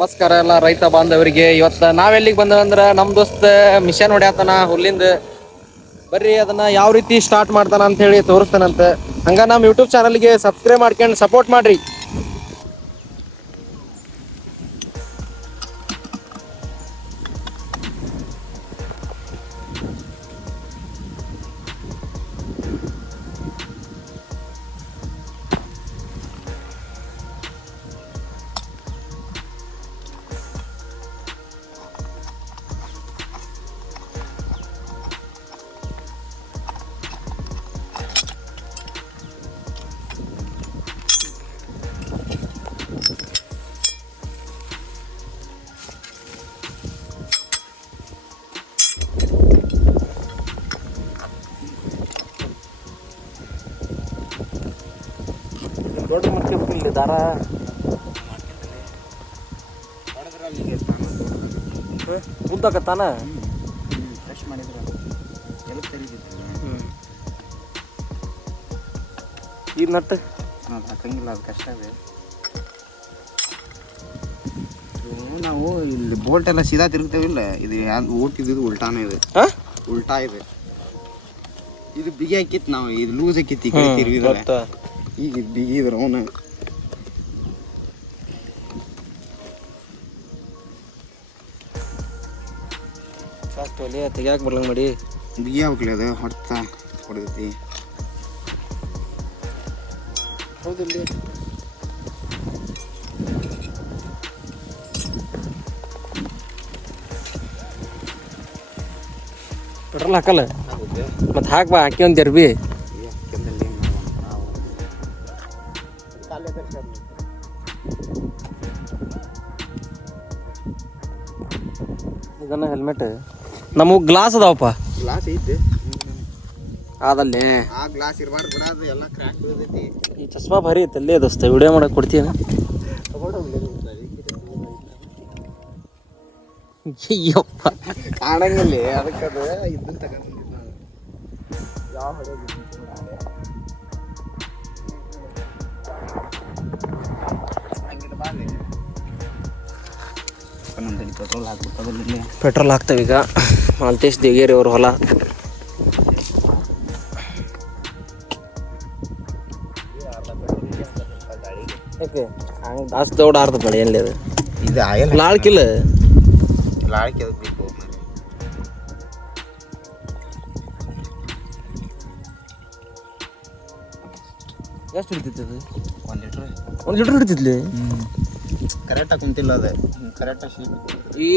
ನಮಸ್ಕಾರ ಎಲ್ಲ ರೈತ ಬಾಂಧವರಿಗೆ. ಇವತ್ತು ನಾವೆಲ್ಲಿಗೆ ಬಂದವಂದ್ರೆ ನಮ್ಮ ದೋಸ್ತ ಮಿಷನ್ ಹೊಡ್ಯಾತನ ಹುಲ್ಲಿಂದ. ಬರ್ರಿ ಅದನ್ನ ಯಾವ ರೀತಿ ಸ್ಟಾರ್ಟ್ ಮಾಡ್ತಾನ ಅಂತ ಹೇಳಿ ತೋರಿಸ್ತಾನಂತ. ಹಂಗ ನಮ್ಮ ಯೂಟ್ಯೂಬ್ ಚಾನಲ್ಗೆ ಸಬ್ಸ್ಕ್ರೈಬ್ ಮಾಡ್ಕೊಂಡು ಸಪೋರ್ಟ್ ಮಾಡ್ರಿ. ದೊಡ್ಡ ಮಾಡ್ಕೊಬೇಕಿಲ್ಲ ದಾರ ಉದ್ದಾಕತ್ತಾನ ಫ್ರೆಶ್ ಮಾಡಿದ್ರೆ ಎಲ್ಲ ತೆರೀತಿತ್ತು. ಈ ನಟ್ಟು ಹಾಕಂಗಿಲ್ಲ, ಅದು ಕಷ್ಟ ಇದೆ. ನಾವು ಇಲ್ಲಿ ಬೋಲ್ಟ್ ಎಲ್ಲ ಸೀದಾ ತಿರುಗ್ತೇವಿಲ್ಲ, ಇದು ಯಾವ್ದು ಓಡ್ತಿದ್ದು ಉಲ್ಟಾನೇ ಇದೆ. ಉಲ್ಟಾ ಇದೆ. ಇದು ಬಿಗಿ ಹಾಕಿತ್ತು, ನಾವು ಇದು ಲೂಸ್ ಹಾಕಿತ್ತು. ಈ ಕಡೆ ತಿರುಗಿದ್ರೆ ಈಗ ಬಿಗಿ ಇದ್ರ ಅವನ ಫಾಸ್ಟ್ ಒಲಿ ತೆಗಿಯಾಕ ಬರ್ಲಂಗ ಮಾಡಿ ಬಿಗಿ ಆಗ್ಬೇಕಲ್ಲ, ಅದು ಹೊಡ್ತಾ ಹೊಡೆದೈತಿ. ಹೌದಿಲ್ಲ ಪೆಟ್ರೋಲ್ ಹಾಕಲ್ಲ ಮತ್ತೆ ಹಾಕ್ಬಾ, ಹಾಕಿ ಒಂದು ಜರ್ಬಿ. ಇದನ್ನ ಹೆಲ್ಮೆಟ್ ನಮಗ್ ಗ್ಲಾಸ್ ಅದಾವಪ್ಪ. ಗ್ಲಾಸ್ ಐತೆ ಅದಲ್ಲೇ ಆ ಗ್ಲಾಸ್ ಇರಬಾರ್ದು ಬಿಡ, ಅದು ಎಲ್ಲ ಕ್ರ್ಯಾಕ್ ಬೀಳ್ತೈತಿ. ಈ ಚಸ್ಮಾ ಭಾರಿ ಐತಲ್ಲೇ ದೋಸ್ತ, ವಿಡಿಯೋ ಮಾಡಕ್ ಕೊಡ್ತೀನಿ. ಅಯ್ಯಪ್ಪ ಕಾಣಂಗಿಲ್ಲ, ಅದಕ್ಕೆ ಅದು ಇದನ್ನ ತಗೊಂಡಿದ್ದು ಯಾವ ಹೊಡೆಯೋದು ಪೆಟ್ರೋಲ್ ಹಾಕ್ಬಿಡ್ತದಲ್ಲಿ. ಪೆಟ್ರೋಲ್ ಹಾಕ್ತೇವೆ ಈಗ. ಮಾಲ್ತೇಶ್ ದೇಗೇರಿ ಅವ್ರ ಹೊಲ. ಯಾಕೆ ಹಂಗೆ ಜಾಸ್ತಿ ದೌಡ್ ಆರ್ದ ಬಳಿ ಎಲ್ಲಿ ಅದು ಇದು ಆಯಲ್ ಲಾಳ್ಕಿಲ್ಲ ಲಾಳಕ್ಕೆ ಅದಕ್ಕೆ ಬೇಕು. ಎಷ್ಟು ಹಿಡಿತೈತಿ ಅದು? 1 ಲೀಟ್ರ್. 1 ಲೀಟ್ರ್ ಹಿಡಿತಿದ್ಲಿ? ಕರೆಕ್ಟಾಗಿ ಕುಂತಿಲ್ಲ, ಅದು ಕರೆಕ್ಟಾಗಿ ಶೀಟ್ ಈ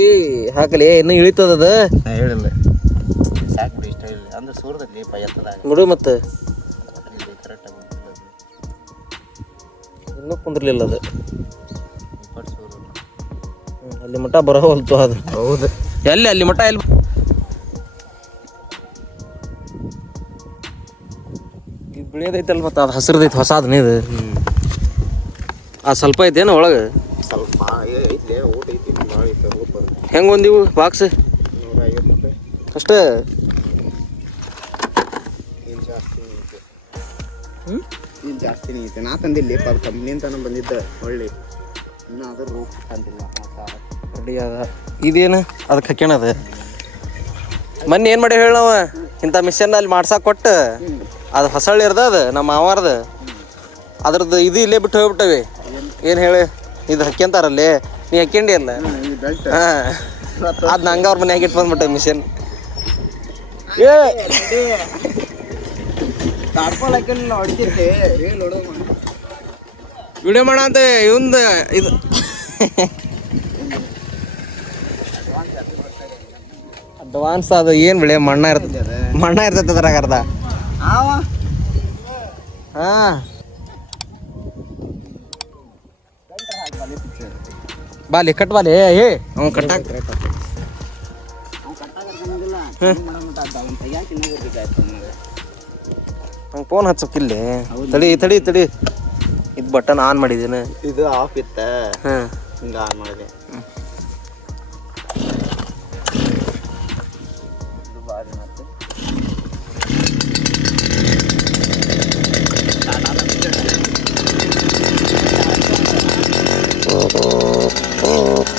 ಹಾಕಲಿ ಇನ್ನೂ ಇಳಿತದ ಅದು. ನಾ ಹೇಳಿಲ್ಲ, ಸಾಕು ಬಿಡಿ, ಇಷ್ಟ ಇಲ್ಲ ಅಂದ್ರೆ ಸೂರದಲ್ಲಿ ಎತ್ತದಾಗ ನೋಡು ಮತ್ತೆ ಇಲ್ಲಿ ಕರೆಕ್ಟಾಗಿ ಕುಂತಿಲ್ಲ, ಅದು ಇನ್ನೂ ಕುಂದ್ರಲಿಲ್ಲ ಅದು. ಇಪ್ಪತ್ತು ಸೂರು ಅಲ್ಲಿ ಮಟ್ಟ ಬರೋವಲ್ತು ಅದು. ಹೌದು, ಎಲ್ಲಿ ಅಲ್ಲಿ ಮಟ್ಟ ಎಲ್ಲಿ ಇದು ಬಿಳಿಯೋದೈತಲ್ಲ ಮತ್ತೆ ಅದು ಹಸಿರದೈತಿ ಹೊಸಾದನೇ ಇದು. ಅದು ಸ್ವಲ್ಪ ಐತೇನು ಒಳಗೆ? ಸ್ವಲ್ಪ ಐತಿ, ಊಟ ಐತಿ, ಭಾಳ ಐತೆ. ಹೆಂಗೆ ಒಂದಿವು ಬಾಕ್ಸ್? 150 ರೂಪಾಯಿ ಅಷ್ಟೇ. ಏನು ಜಾಸ್ತಿನೇ ಐತೆ. ಏನು ಜಾಸ್ತಿನೇ ಐತೆ. ನಾ ತಂದಿಲ್ಲ ಅದು ಕಂಪ್ನಿಯಿಂದ ತಾನು ಬಂದಿದ್ದ. ಒಳ್ಳೆ ಇನ್ನೂ ಅದ್ರ ರೂಪ ತಂದಿಲ್ಲ. ರೆಡಿ ಅದ. ಇದೇನು ಅದಕ್ಕೆ ಹಾಕ್ಯಣದ ಮೊನ್ನೆ ಏನು ಮಾಡಿ ಹೇಳಿ ನಾವು ಇಂಥ ಮಿಷನ್ ಅಲ್ಲಿ ಮಾಡ್ಸಾಕ ಕೊಟ್ಟು ಅದು ಹೊಸಳ್ಳಿ ಇರ್ದ ಅದು ನಮ್ಮ ಮಾವಾರ್ದು. ಅದ್ರದ್ದು ಇದು ಇಲ್ಲೇ ಬಿಟ್ಟು ಹೋಗ್ಬಿಟ್ಟವೆ. ಏನು ಹೇಳಿ ಇದು ಹಾಕ್ಯಂತಾರಲ್ಲಿ ನೀ ಹಾಕ್ಯಂಡಿ ಅಲ್ಲ. ಹಾಂ, ಅದು ನಂಗೆ ಅವ್ರ ಮನ್ಯಾಗ ಇಟ್ಟು ಬಂದ್ಬಿಟ್ಟೆ ಮಿಷನ್. ವಿಡಿಯೋ ಮಾಡ ಅಂತ ಇವಂದು ಇದು ಅಡ್ವಾನ್ಸ್. ಅದು ಏನು ಬೆಳೆ ಮಣ್ಣ ಇರ್ತದೆ, ಮಣ್ಣ ಇರ್ತೈತೆ ಅದ್ರಾಗ ಅರ್ಧ. ಹಾಂ, ಬಾಲಿ ಕಟ್ ಬಾಲಿ. ಏ ಅವ್ನು ಕಟ್ಟಾಕ ನಂಗೆ ಫೋನ್ ಹಚ್ಚಕ್ಕಿಲ್ಲ. ತಡಿ ತಡಿ ತಡಿ, ಇದು ಬಟನ್ ಆನ್ ಮಾಡಿದ್ದೀನಿ. ಇದು ಆಫ್ ಇತ್ತ, ಹಾಂ ಹಿಂಗೆ ಆನ್ ಮಾಡಿದೆ. ಮತ್ತೆ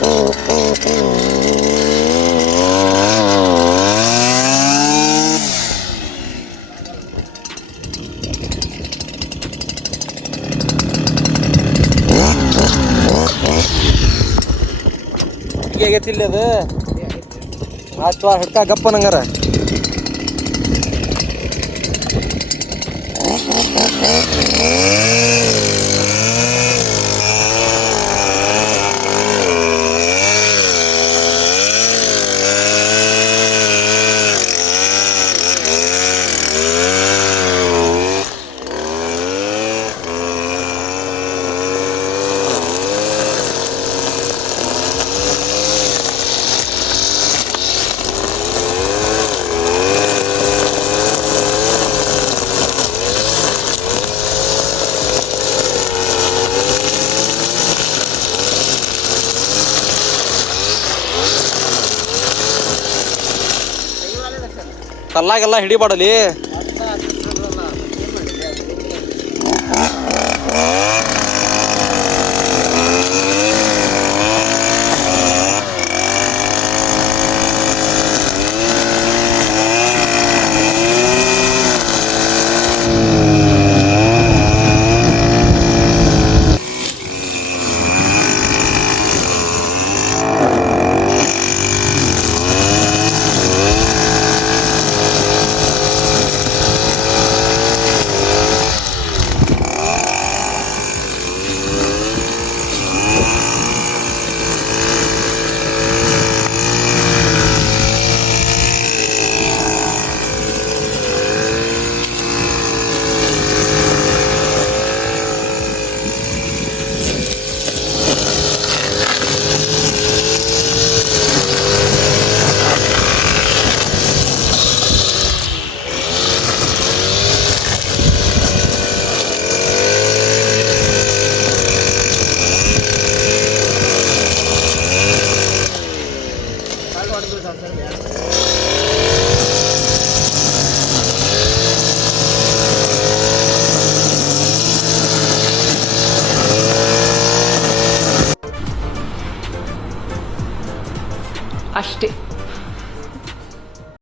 ಹೆಚ್ಚಿಗೆ ಆಗೈತಿ ಇಲ್ಲಿ ಅದು ಆಯ್ತು ಹಿಡ್ಕ ಗಪ್ಪ ನಂಗಾರ ಕಲ್ಲಾಗೆಲ್ಲ ಹಿಡಿಬಾಡಲಿ ಅಷ್ಟೇ.